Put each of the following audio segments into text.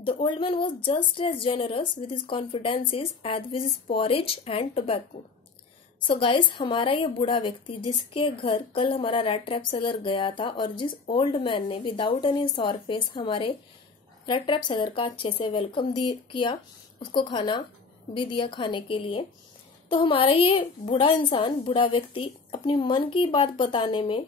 The old man was just as generous with his confidences as with his porridge and tobacco. So guys, हमारा ये बूढ़ा व्यक्ति जिसके घर कल हमारा रेड ट्रैप सेलर गया था और जिस ओल्ड मैन ने विदाउट एनी सॉर फेस हमारे रेड ट्रैप सेलर का अच्छे से वेलकम किया, उसको खाना भी दिया खाने के लिए। तो हमारा ये बूढ़ा इंसान, बूढ़ा व्यक्ति अपनी मन की बात बताने में,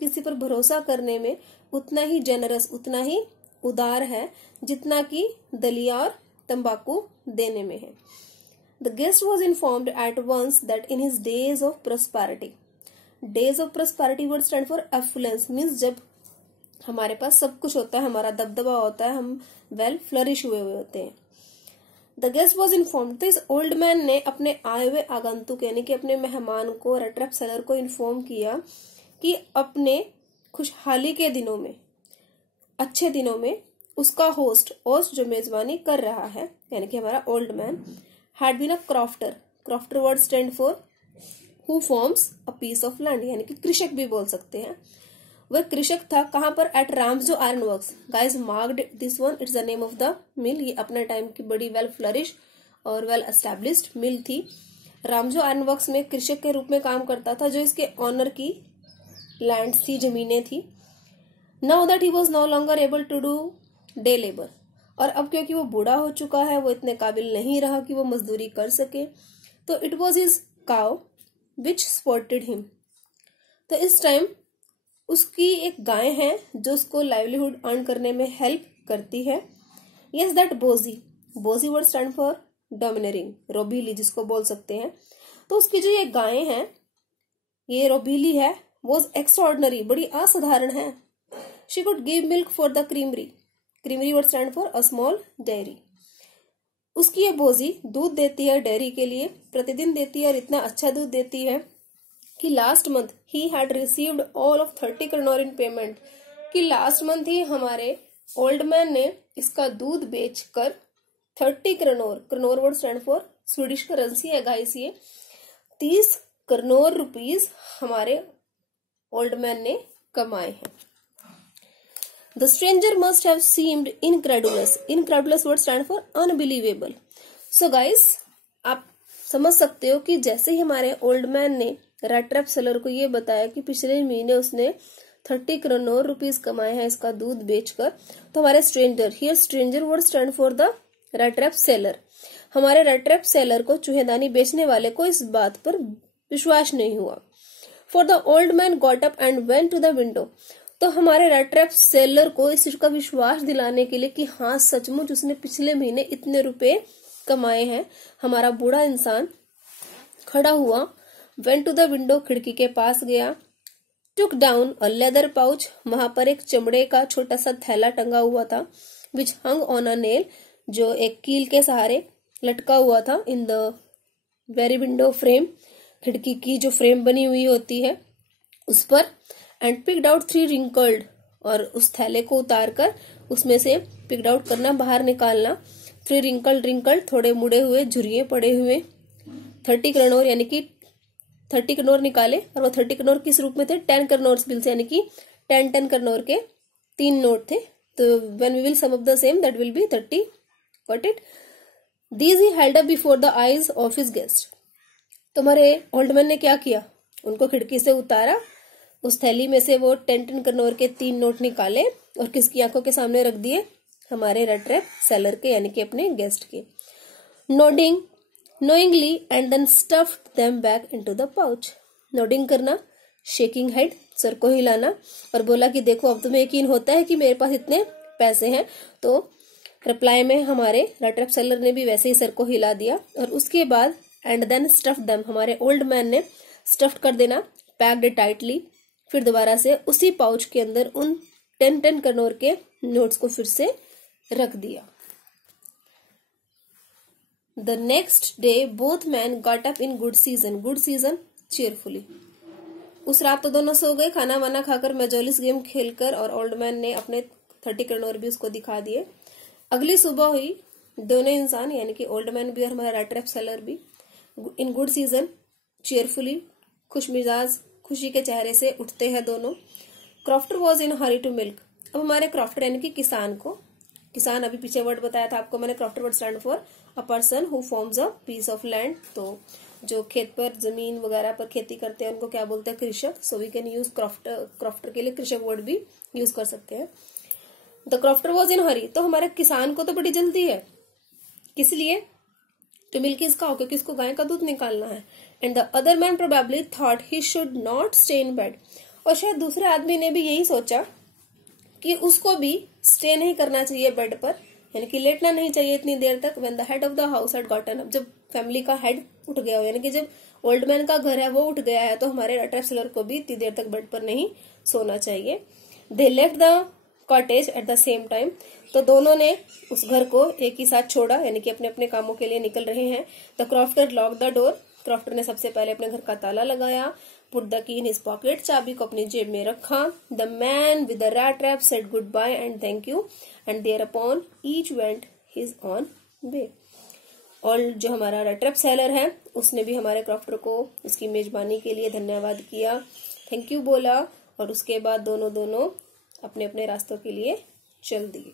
किसी पर भरोसा करने में उतना ही जेनरस, उतना ही उदार है जितना कि दलिया और तंबाकू देने में है। The guest was informed at once that in his days of prosperity would stand for affluence, means जब हमारे पास सब कुछ होता है, हमारा दबदबा होता है, हम वेल फ्लरिश हुए होते हैं। The guest was informed, तो इस ओल्ड मैन ने अपने आए हुए आगंतुक यानी कि अपने मेहमान को, रेड ट्रैप सेलर को इन्फॉर्म किया कि अपने खुशहाली के दिनों में, अच्छे दिनों में उसका होस्ट जो मेजबानी कर रहा है यानी कि हमारा old man had been a crofter word stand for who forms a piece of land, यानी कि कृषक भी बोल सकते हैं। वह कृषक था कहां पर? At Ramjo iron works. Guys marked this one, it's the name of the mill. ये अपने टाइम की बड़ी वेल फ्लरिश और वेल एस्टेब्लिश्ड मिल थी। रामजो आयरन वर्क्स में कृषक के रूप में काम करता था, जो इसके ऑनर की लैंड थी, जमीनें थी। Now that he was no longer able to do day labour, और अब क्योंकि वो बूढ़ा हो चुका है, वो इतने काबिल नहीं रहा कि वो मजदूरी कर सके, तो it was his cow which supported him. तो इस टाइम उसकी एक गाय है जो उसको लाइवलीहुड अर्न करने में हेल्प करती है। Yes that bossy word stand for domineering, रोबीली जिसको बोल सकते हैं। तो उसकी जो ये गाय है, ये रोबीली है, वॉज एक्स्ट्राऑर्डिनरी, बड़ी असाधारण है। She could give milk for the creamery word stand for a small dairy. उसकी ये बोजी दूध देती है डेयरी के लिए, प्रतिदिन देती है, और इतना अच्छा दूध देती है कि last month he had received all of 30 crore in payment, कि लास्ट मंथ ही हमारे ओल्ड मैन ने इसका दूध बेचकर 30 crore word stand for Swedish currency है गाइस, ये 30 करोड़ रुपीज हमारे ओल्ड मैन ने कमाए हैं। The stranger must have seemed incredulous. Incredulous word stand for unbelievable. So guys, आप समझ सकते हो कि जैसे ही हमारे ओल्ड मैन ने रेड ट्रैप सेलर को ये बताया कि पिछले महीने उसने 30 करोड़ रुपीस कमाए हैं इसका दूध बेचकर, तो हमारे stranger word stand for the red trap seller. हमारे रेड ट्रैप सेलर को, चूहेदानी बेचने वाले को, इस बात पर विश्वास नहीं हुआ। For the old man got up and went to the window. तो हमारे रेड ट्रैप सेलर को इस चीज का विश्वास दिलाने के लिए कि हाँ सचमुच उसने पिछले महीने इतने रुपए कमाए हैं, हमारा बूढ़ा इंसान खड़ा हुआ, वेंट टू द विंडो, खिड़की के पास गया, टुक डाउन अ लेदर पाउच, वहां पर एक चमड़े का छोटा सा थैला टंगा हुआ था, विच हंग ऑन अ नेल, जो एक कील के सहारे लटका हुआ था, in the very window frame, खिड़की की जो फ्रेम बनी हुई होती है उस पर, एंड पिक्ड आउट 3 रिंकल्ड, और उस थैले को उतारकर उसमें से पिक्ड आउट करना, बाहर निकालना, 3 रिंकल्ड थोड़े मुड़े हुए, झुर्रिए पड़े हुए 30 करोड़, यानी कि 30 करोड़ निकाले, और वो 30 करोड़ किस रूप में थे? 10 करोड़ बिल्स, यानी कि 10 करोड़ के 3 नोट थे। तो when we will sum up the same that will be 30, got it. These he held up before the eyes of his guest. तो हमारे ओल्ड मैन ने क्या किया? उनको खिड़की से उतारा, उस थैली में से वो 10 करोड़ के 3 नोट निकाले और किसकी आंखों के सामने रख दिए? हमारे रेड ट्रैप सेलर के, यानी कि अपने गेस्ट के। Nodding knowingly and then stuffed them back into the pouch. Nodding करना, शेकिंग हेड, सर को हिलाना, और बोला कि देखो अब तुम्हें यकीन होता है कि मेरे पास इतने पैसे हैं। तो रिप्लाई में हमारे रेड ट्रैप सेलर ने भी वैसे ही सर को हिला दिया, और उसके बाद एंड देन स्टफ्ड देम, हमारे ओल्ड मैन ने स्टफ्ड कर देना, पैक्ड टाइटली, फिर दोबारा से उसी पाउच के अंदर उन 10 करोड़ के नोट्स को फिर से रख दिया। The next day both man got up in good season cheerfully. उस रात तो दोनों सो गए, खाना वाना खाकर, मेजोलिस गेम खेलकर, और ओल्ड मैन ने अपने 30 करोड़ भी उसको दिखा दिए। अगली सुबह हुई, दोनों इंसान यानी कि ओल्ड मैन भी और हमारा रेड ट्रैप सेलर भी इन गुड सीजन चेयरफुली, खुश मिजाज, खुशी के चेहरे से उठते हैं दोनों। Crofter was in hurry to milk. अब हमारे क्रॉफ्टर यानी कि किसान को किसान अभी पीछे वर्ड बताया था आपको मैंने, crofter word stand for a person who forms a piece of land. तो जो खेत पर जमीन वगैरह पर खेती करते हैं उनको क्या बोलते हैं, कृषक। So we can use crofter के लिए कृषक वर्ड भी यूज कर सकते हैं। The crofter was in hurry, तो हमारे किसान को तो बड़ी जल्दी है, किस लिए, टू मिल्क हिज काउ, क्योंकि इसको गाय का दूध निकालना है। And the other man probably thought he should not stay in bed, और शायद दूसरे आदमी ने भी यही सोचा कि उसको भी स्टे नहीं करना चाहिए बेड पर, यानी कि लेटना नहीं चाहिए इतनी देर तक। When the head of the house had gotten up, जब फैमिली का हेड उठ गया हो, यानी कि जब ओल्ड मैन का घर है वो उठ गया है, तो हमारे ट्रैवलर को भी इतनी देर तक बेड पर नहीं सोना चाहिए। They left the cottage at the same time, तो दोनों ने उस घर को एक ही साथ छोड़ा, यानी कि अपने अपने कामों के लिए निकल रहे हैं। The crofter lock the door, crofter ने सबसे पहले अपने घर का ताला लगाया। Put the key in his pocket, चाबी को अपनी जेब में रखा। The man with the rat trap said good bye and thank you and thereupon each went his own way. और जो हमारा रैट ट्रैप सेलर है उसने भी हमारे क्रॉफ्टर को उसकी मेजबानी के लिए धन्यवाद किया, थैंक यू बोला, और उसके बाद दोनों अपने अपने रास्तों के लिए चल दिए।